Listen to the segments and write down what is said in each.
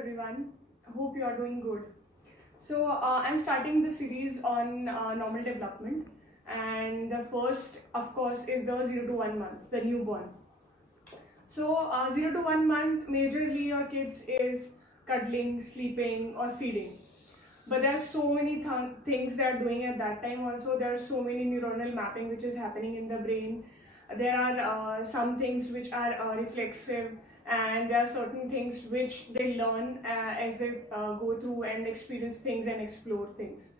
everyone. Hope you are doing good. I'm starting the series on normal development, and the first, of course, is the 0 to 1 month, the newborn. 0 to 1 month, majorly your kids is cuddling, sleeping, or feeding. But there are so many things they are doing at that time. Also, there are so many neuronal mapping which is happening in the brain. There are some things which are reflexive, and there are certain things which they learn as they go through and experience things and explore things.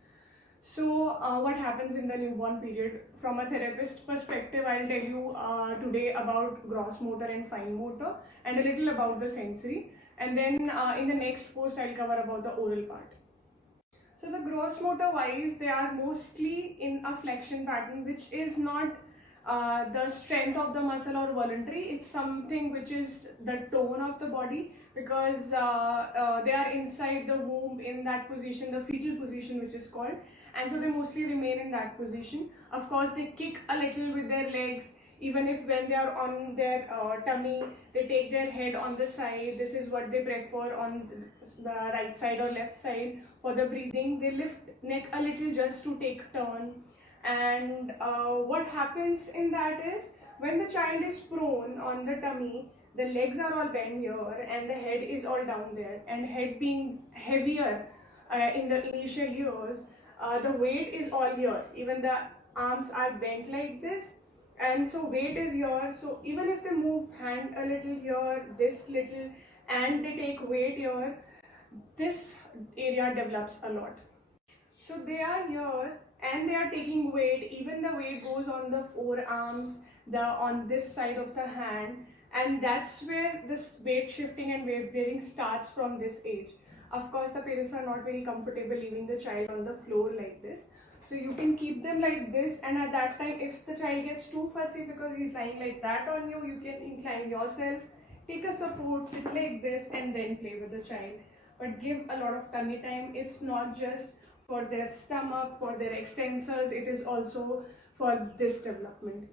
What happens in the newborn period? From a therapist perspective, I'll tell you today about gross motor and fine motor, and a little about the sensory. And then in the next post, I'll cover about the oral part. So the gross motor wise, they are mostly in a flexion pattern, which is not the strength of the muscle or voluntary. It's something which is the tone of the body, because they are inside the womb in that position, the fetal position which is called, and so they mostly remain in that position. Of course, they kick a little with their legs. Even if when they are on their tummy, they take their head on the side. This is what they prefer on the right side or left side. For the breathing, they lift neck a little just to take turn. And what happens in that is, when the child is prone on the tummy, the legs are all bent here and the head is all down there, and head being heavier in the initial years, the weight is all here. Even the arms are bent like this, and so weight is here. So even if they move hand a little here, this little, and they take weight here, this area develops a lot. So they are here and they are taking weight. Even the weight goes on the forearms, on this side of the hand, and that's where this weight shifting and weight bearing starts from this age. Of course, the parents are not very comfortable leaving the child on the floor like this. So you can keep them like this, and at that time, if the child gets too fussy because he's lying like that on you, you can incline yourself, take a support, sit like this, and then play with the child. But give a lot of tummy time. It's not just for their stomach, for their extensors, it is also for this development.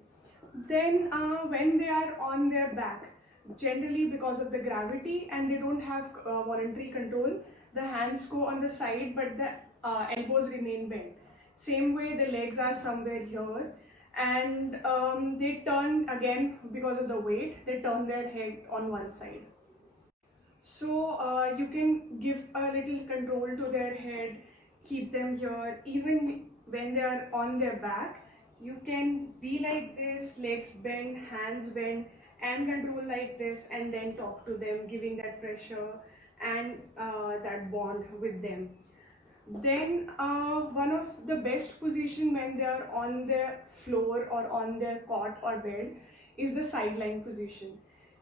Then when they are on their back, generally because of the gravity and they don't have voluntary control, the hands go on the side but the elbows remain bent. Same way the legs are somewhere here, and they turn again because of the weight, they turn their head on one side. So you can give a little control to their head, keep them here. Even when they are on their back, you can be like this, legs bent, hands bent, and control like this, and then talk to them, giving that pressure and that bond with them. Then one of the best position when they are on their floor or on their cot or bed is the side lying position.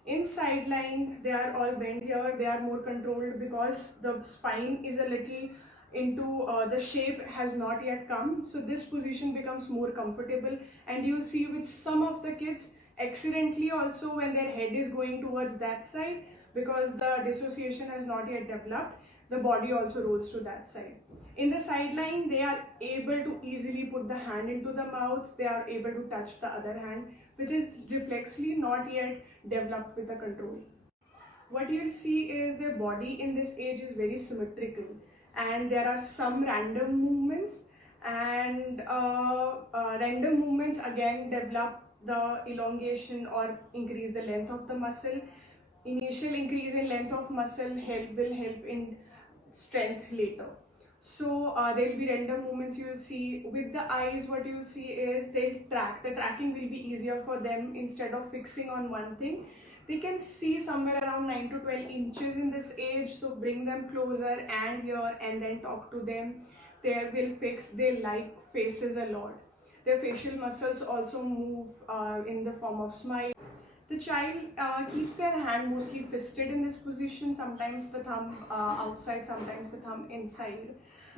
In side lying, they are all bent here, they are more controlled because the spine is a little into the shape has not yet come, so this position becomes more comfortable. And you'll see with some of the kids accidentally also, when their head is going towards that side, because the dissociation has not yet developed, the body also rolls to that side. In the sideline, they are able to easily put the hand into the mouth, they are able to touch the other hand, which is reflexly not yet developed with the control. What you will see is their body in this age is very symmetrical, and there are some random movements, and random movements again develop the elongation or increase the length of the muscle. Initial increase in length of muscle will help in strength later. So there will be random movements you will see. With the eyes, what you will see is they'll track. The tracking will be easier for them. Instead of fixing on one thing, they can see somewhere around 9 to 12 inches in this age. So bring them closer and here, and then talk to them. They will fix. They like faces a lot. Their facial muscles also move in the form of smile. The child keeps their hand mostly fisted in this position, sometimes the thumb outside, sometimes the thumb inside.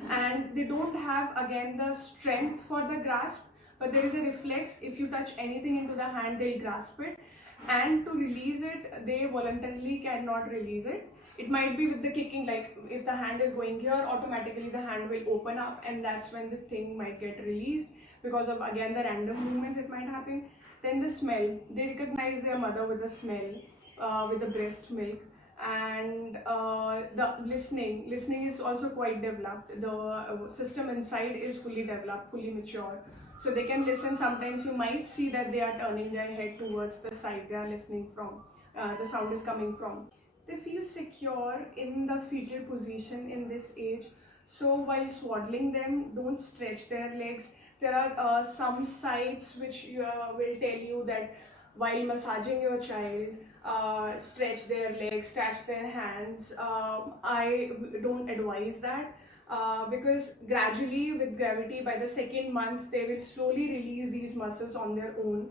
And they don't have again the strength for the grasp, but there is a reflex. If you touch anything into the hand, they'll grasp it. And to release it, they voluntarily cannot release it. It might be with the kicking, like if the hand is going here, automatically the hand will open up, and that's when the thing might get released. Because of again the random movements, it might happen. Then the smell, they recognize their mother with the smell, with the breast milk. And the listening is also quite developed. The system inside is fully developed, fully mature, so they can listen. Sometimes you might see that they are turning their head towards the side they are listening from, the sound is coming from. They feel secure in the fetal position in this age. So while swaddling them, don't stretch their legs. There are some sites which will tell you that while massaging your child, stretch their legs, stretch their hands. I don't advise that, because gradually with gravity, by the second month, they will slowly release these muscles on their own.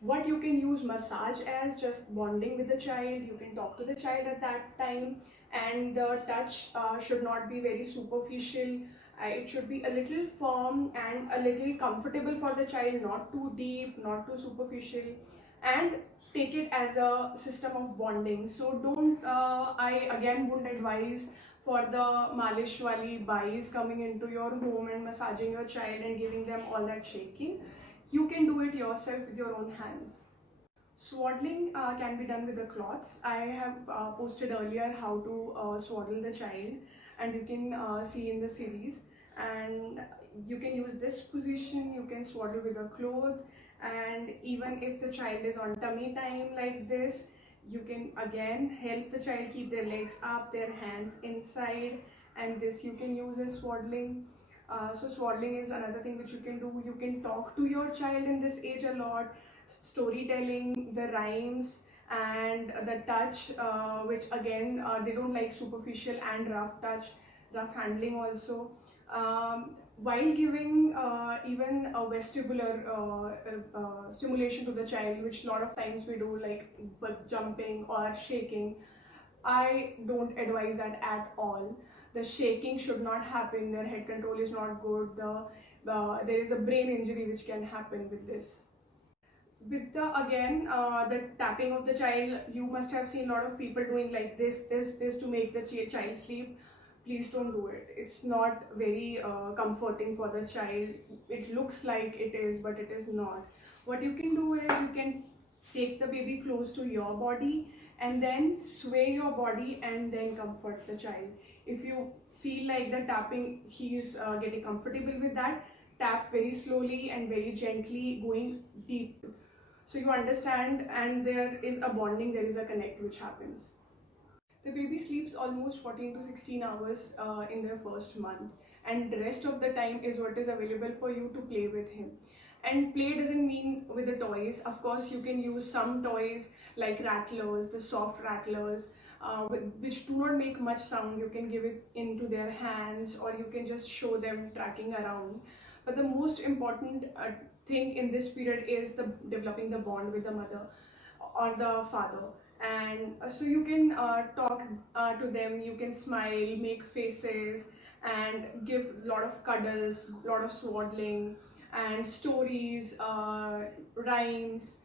What you can use massage as, just bonding with the child. You can talk to the child at that time, and the touch should not be very superficial. It should be a little firm and a little comfortable for the child, not too deep, not too superficial, and take it as a system of bonding. So don't, I again wouldn't advise for the malish wali bais coming into your home and massaging your child and giving them all that shaking. You can do it yourself with your own hands. Swaddling can be done with the cloths. I have posted earlier how to swaddle the child, and you can see in the series. And you can use this position, you can swaddle with a cloth, and even if the child is on tummy time like this, you can again help the child keep their legs up, their hands inside, and this you can use as swaddling. So swaddling is another thing which you can do. You can talk to your child in this age a lot. Storytelling, the rhymes, and the touch, which again, they don't like superficial and rough touch, rough handling also. While giving even a vestibular stimulation to the child, which a lot of times we do, like jumping or shaking, I don't advise that at all. The shaking should not happen. Their head control is not good. There is a brain injury which can happen with this. With the again, the tapping of the child, you must have seen a lot of people doing like this to make the child sleep. Please don't do it. It's not very comforting for the child. It looks like it is, but it is not. What you can do is you can take the baby close to your body and then sway your body and then comfort the child. If you feel like the tapping, he's getting comfortable with that, tap very slowly and very gently, going deep, so you understand, and there is a bonding, there is a connect which happens. The baby sleeps almost 14 to 16 hours in their first month, and the rest of the time is what is available for you to play with him. And play doesn't mean with the toys. Of course, you can use some toys like rattlers, the soft rattlers, which do not make much sound. You can give it into their hands, or you can just show them tracking around. But the most important thing in this period is the developing the bond with the mother or the father. And so you can talk to them, you can smile, make faces, and give a lot of cuddles, a lot of swaddling, and stories, rhymes,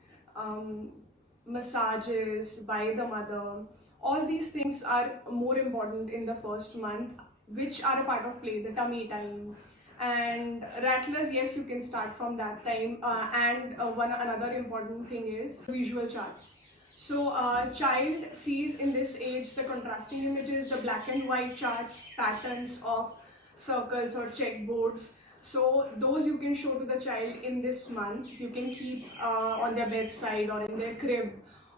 massages by the mother. All these things are more important in the first month, which are a part of play, the tummy time. And rattlers, yes, you can start from that time. And one another important thing is visual charts. So child sees in this age the contrasting images, the black and white charts, patterns of circles or checkboards. So those you can show to the child in this month. You can keep on their bedside or in their crib,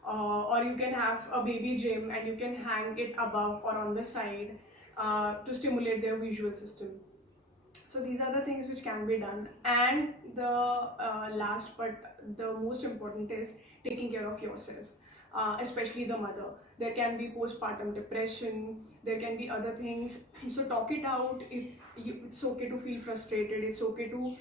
or you can have a baby gym and you can hang it above or on the side to stimulate their visual system. So these are the things which can be done. And the last but the most important is taking care of yourself, especially the mother. There can be postpartum depression, there can be other things. So talk it out. It's okay to feel frustrated, it's okay to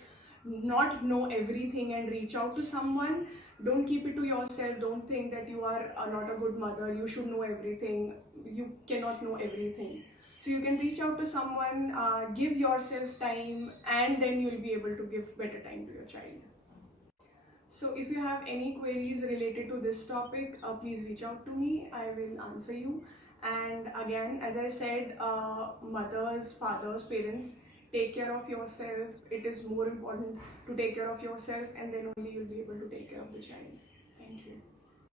not know everything and reach out to someone. Don't keep it to yourself. Don't think that you are not a good mother, you should know everything. You cannot know everything. So you can reach out to someone, give yourself time, and then you'll be able to give better time to your child. So if you have any queries related to this topic, please reach out to me. I will answer you. And again, as I said, mothers, fathers, parents, take care of yourself. It is more important to take care of yourself, and then only you'll be able to take care of the child. Thank you.